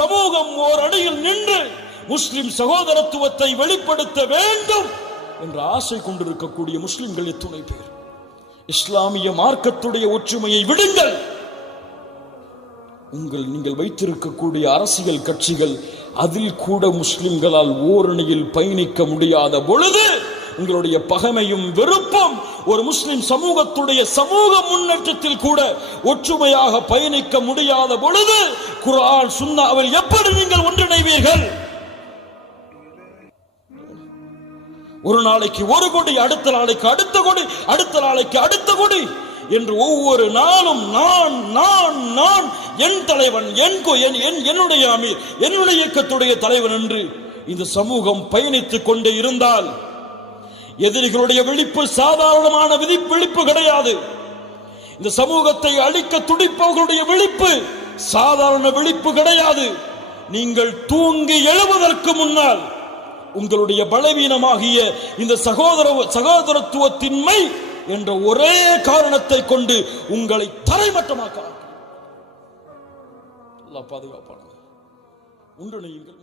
சமூகம் ஓர் அடியில் நின்று முஸ்லிம் சகோதரத்துவத்தை வெளிப்படுத்த வேண்டும் என்ற ஆசை கொண்டிருக்கக்கூடிய முஸ்லிம்கள் எத்துணை பேர். இஸ்லாமிய மார்க்கத்துடைய ஒற்றுமையை விடுங்கள். நீங்கள் வைத்திருக்கக்கூடிய அரசியல் கட்சிகள் அதில் கூட முஸ்லிம்களால் ஓரணியில் பயணிக்க முடியாத பொழுது உங்களுடைய பகைமையும் வெறுப்பும் ஒரு முஸ்லிம் சமூகத்துடைய சமூக முன்னேற்றத்தில் கூட ஒற்றுமையாக பயணிக்க முடியாத பொழுது குர்ஆன் சுன்னாவில் எப்படி நீங்கள் ஒன்றிணைவீர்கள்? ஒரு நாளைக்கு ஒரு கொடி, அடுத்த நாளைக்கு அடுத்த கொடி, அடுத்த நாளைக்கு அடுத்த கொடி என்று ஒவ்வொரு நாளும் நான் நான் நான் என் தலைவன், என்னுடைய அமீர், என்னுடைய இயக்கத்துடைய தலைவன் என்று இந்த சமூகம் பயணித்துக் கொண்டே இருந்தால் எதிரிகளுடைய விழிப்பு சாதாரணமான விழிப்பு கிடையாது. இந்த சமூகத்தை அழிக்க துடிப்பவர்களுடைய விழிப்பு சாதாரண விழிப்பு கிடையாது. நீங்கள் தூங்கி எழுவதற்கு முன்னால் உங்களுடைய பலவீனமாகிய இந்த சகோதரத்துவத்தின்மை என்ற ஒரே காரணத்தை கொண்டு உங்களை தரைமட்டமாக்க அல்லாஹ் பாதுகாப்பானாக. ஒன்றிணையுங்கள்.